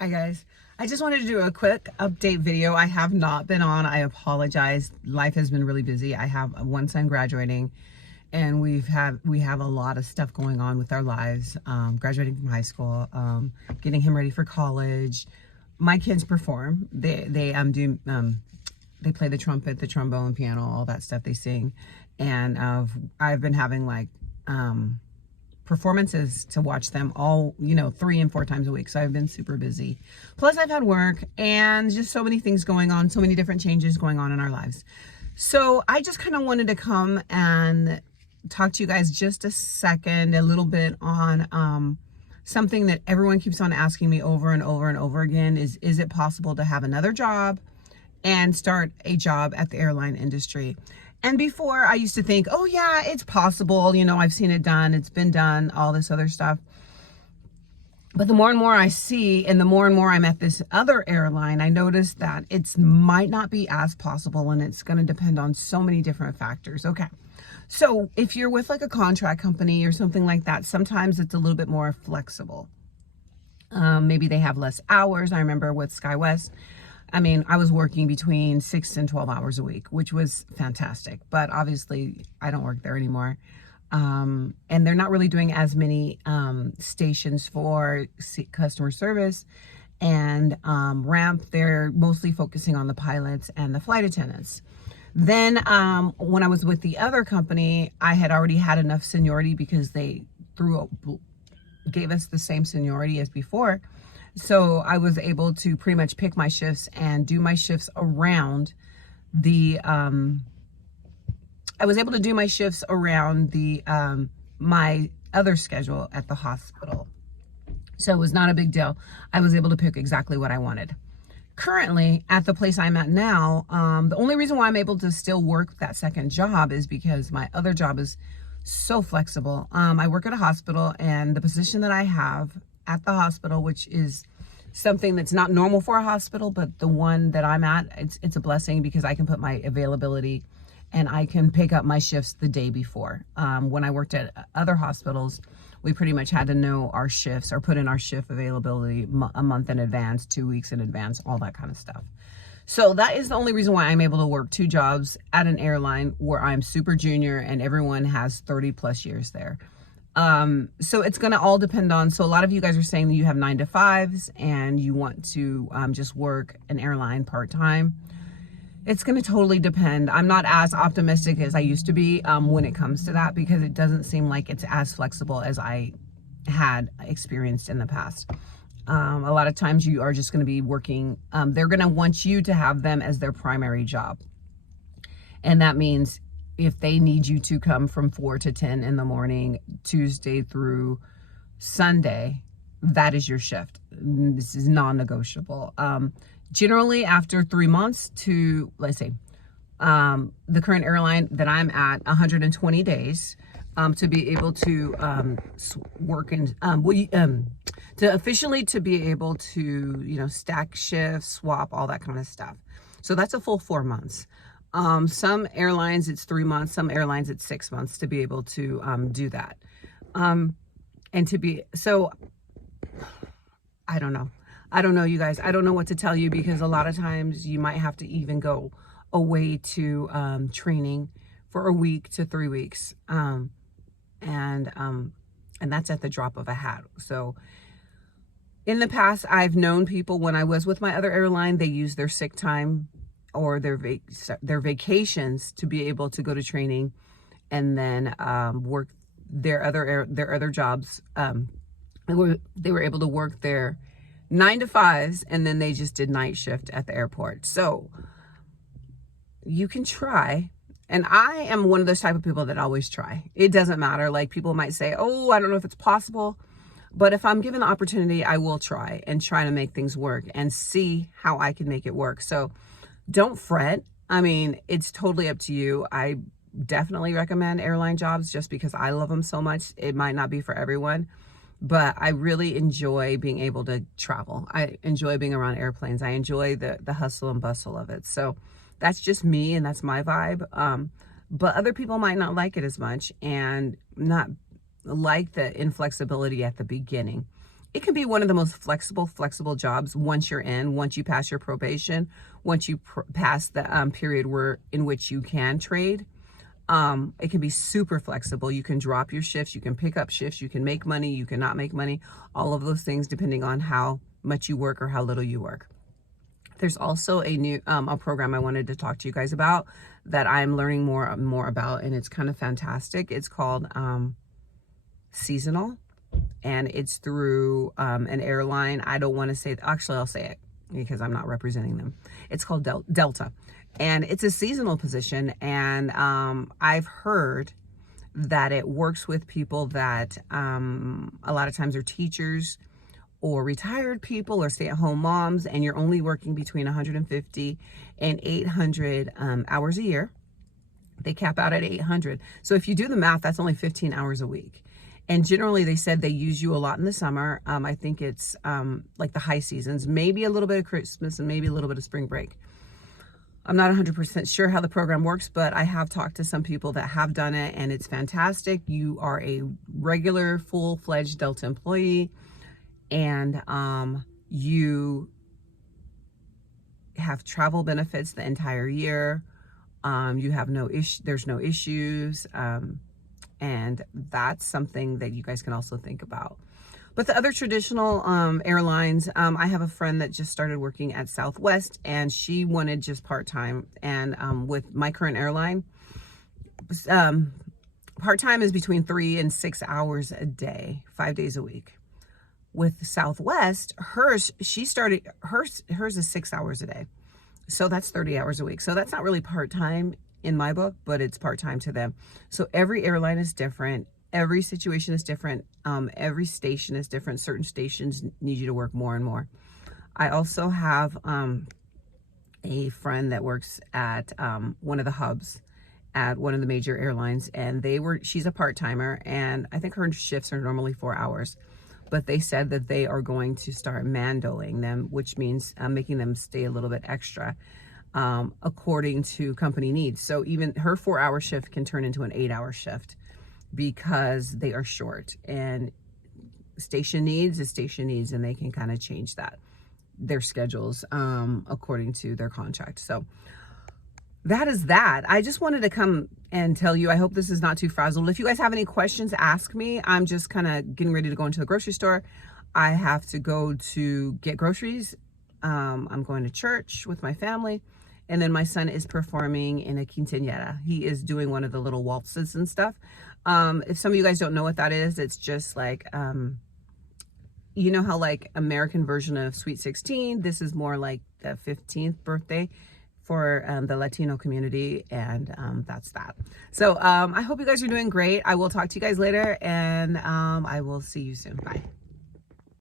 Hi guys, I just wanted to do a quick update video. I have not been on. I apologize. Life has been really busy. I have one son graduating, and we have a lot of stuff going on with our lives. Graduating from high school, getting him ready for college. My kids perform. They play the trumpet, the trombone, piano, all that stuff. They sing, and I've been having like performances to watch them all, 3 and 4 times a week. So I've been super busy. Plus I've had work and just so many things going on, so many different changes going on in our lives. So I just kind of wanted to come and talk to you guys just a second, a little bit on something that everyone keeps on asking me over and over and over again is it possible to have another job and start a job at the airline industry? And before I used to think, oh yeah, it's possible. I've seen it done. It's been done, all this other stuff. But the more and more I see, and the more and more I'm at this other airline, I notice that it might not be as possible, and it's going to depend on so many different factors. Okay. So if you're with like a contract company or something like that, sometimes it's a little bit more flexible. Maybe they have less hours. I remember with SkyWest, I was working between 6 and 12 hours a week, which was fantastic. But obviously, I don't work there anymore. And they're not really doing as many stations for customer service and ramp. They're mostly focusing on the pilots and the flight attendants. Then when I was with the other company, I had already had enough seniority because they gave us the same seniority as before. So I was able to pretty much pick my shifts and do my shifts around the, my other schedule at the hospital. So it was not a big deal. I was able to pick exactly what I wanted. Currently, at the place I'm at now, the only reason why I'm able to still work that second job is because my other job is so flexible. I work at a hospital, and the position that I have at the hospital, which is something that's not normal for a hospital, but the one that I'm at, it's a blessing because I can put my availability and I can pick up my shifts the day before. When I worked at other hospitals, we pretty much had to know our shifts or put in our shift availability a month in advance, 2 weeks in advance, all that kind of stuff. So that is the only reason why I'm able to work 2 jobs at an airline where I'm super junior and everyone has 30 plus years there. So it's going to all depend on, so a lot of you guys are saying that you have 9 to 5s and you want to just work an airline part-time. It's going to totally depend. I'm not as optimistic as I used to be when it comes to that, because it doesn't seem like it's as flexible as I had experienced in the past. A lot of times you are just going to be working, they're going to want you to have them as their primary job. And that means if they need you to come from 4 to 10 in the morning, Tuesday through Sunday, that is your shift. This is non-negotiable. Generally, after 3 months to, let's say, the current airline that I'm at, 120 days to be able to work in, to officially to be able to, stack shifts, swap, all that kind of stuff. So that's a full 4 months. Some airlines it's 3 months, some airlines it's 6 months to be able to do that. And to be, so I don't know, you guys. I don't know what to tell you, because a lot of times you might have to even go away to training for a week to 3 weeks. And that's at the drop of a hat. So in the past, I've known people, when I was with my other airline, they used their sick time or their vacations to be able to go to training and then work their other jobs. They were able to work their 9 to 5s, and then they just did night shift at the airport. So you can try. And I am one of those type of people that always try. It doesn't matter. Like, people might say, oh, I don't know if it's possible. But if I'm given the opportunity, I will try to make things work and see how I can make it work. So don't fret. It's totally up to you. I definitely recommend airline jobs just because I love them so much. It might not be for everyone, but I really enjoy being able to travel. I enjoy being around airplanes. I enjoy the hustle and bustle of it. So that's just me, and that's my vibe. But other people might not like it as much and not like the inflexibility at the beginning. it can be one of the most flexible jobs once you're in, once you pass your probation, once you pass the period in which you can trade. It can be super flexible. You can drop your shifts, you can pick up shifts, you can make money, you cannot make money, all of those things depending on how much you work or how little you work. There's also a new a program I wanted to talk to you guys about that I'm learning more about, and it's kind of fantastic. It's called Seasonal, and it's through an airline. I don't want to say, actually I'll say it because I'm not representing them. It's called Delta, and it's a seasonal position, and I've heard that it works with people that a lot of times are teachers or retired people or stay-at-home moms, and you're only working between 150 and 800 hours a year. They cap out at 800. So if you do the math, that's only 15 hours a week. And generally, they said they use you a lot in the summer. I think it's like the high seasons, maybe a little bit of Christmas and maybe a little bit of spring break. I'm not 100% sure how the program works, but I have talked to some people that have done it, and it's fantastic. You are a regular, full-fledged Delta employee, and you have travel benefits the entire year. You have no issue, there's no issues, and that's something that you guys can also think about. But the other traditional airlines, I have a friend that just started working at Southwest, and she wanted just part-time. And with my current airline, part-time is between 3 and 6 hours a day, 5 days a week. With Southwest, hers is 6 hours a day. So that's 30 hours a week. So that's not really part-time in my book, but it's part-time to them. So every airline is different. Every situation is different. Every station is different. Certain stations need you to work more and more. I also have a friend that works at one of the hubs at one of the major airlines, and she's a part-timer, and I think her shifts are normally 4 hours. But they said that they are going to start mandoing them, which means making them stay a little bit extra according to company needs. So even her 4-hour shift can turn into an 8-hour shift because they are short, and station needs is station needs, and they can kind of change their schedules according to their contract. So that is that. I just wanted to come and tell you, I hope this is not too frazzled. If you guys have any questions, ask me. I'm just kind of getting ready to go into the grocery store. I have to go to get groceries. I'm going to church with my family. And then my son is performing in a quinceañera. He is doing one of the little waltzes and stuff. If some of you guys don't know what that is, it's just like, you know how like American version of Sweet 16, this is more like the 15th birthday for the Latino community, and that's that. So I hope you guys are doing great. I will talk to you guys later, and I will see you soon. Bye.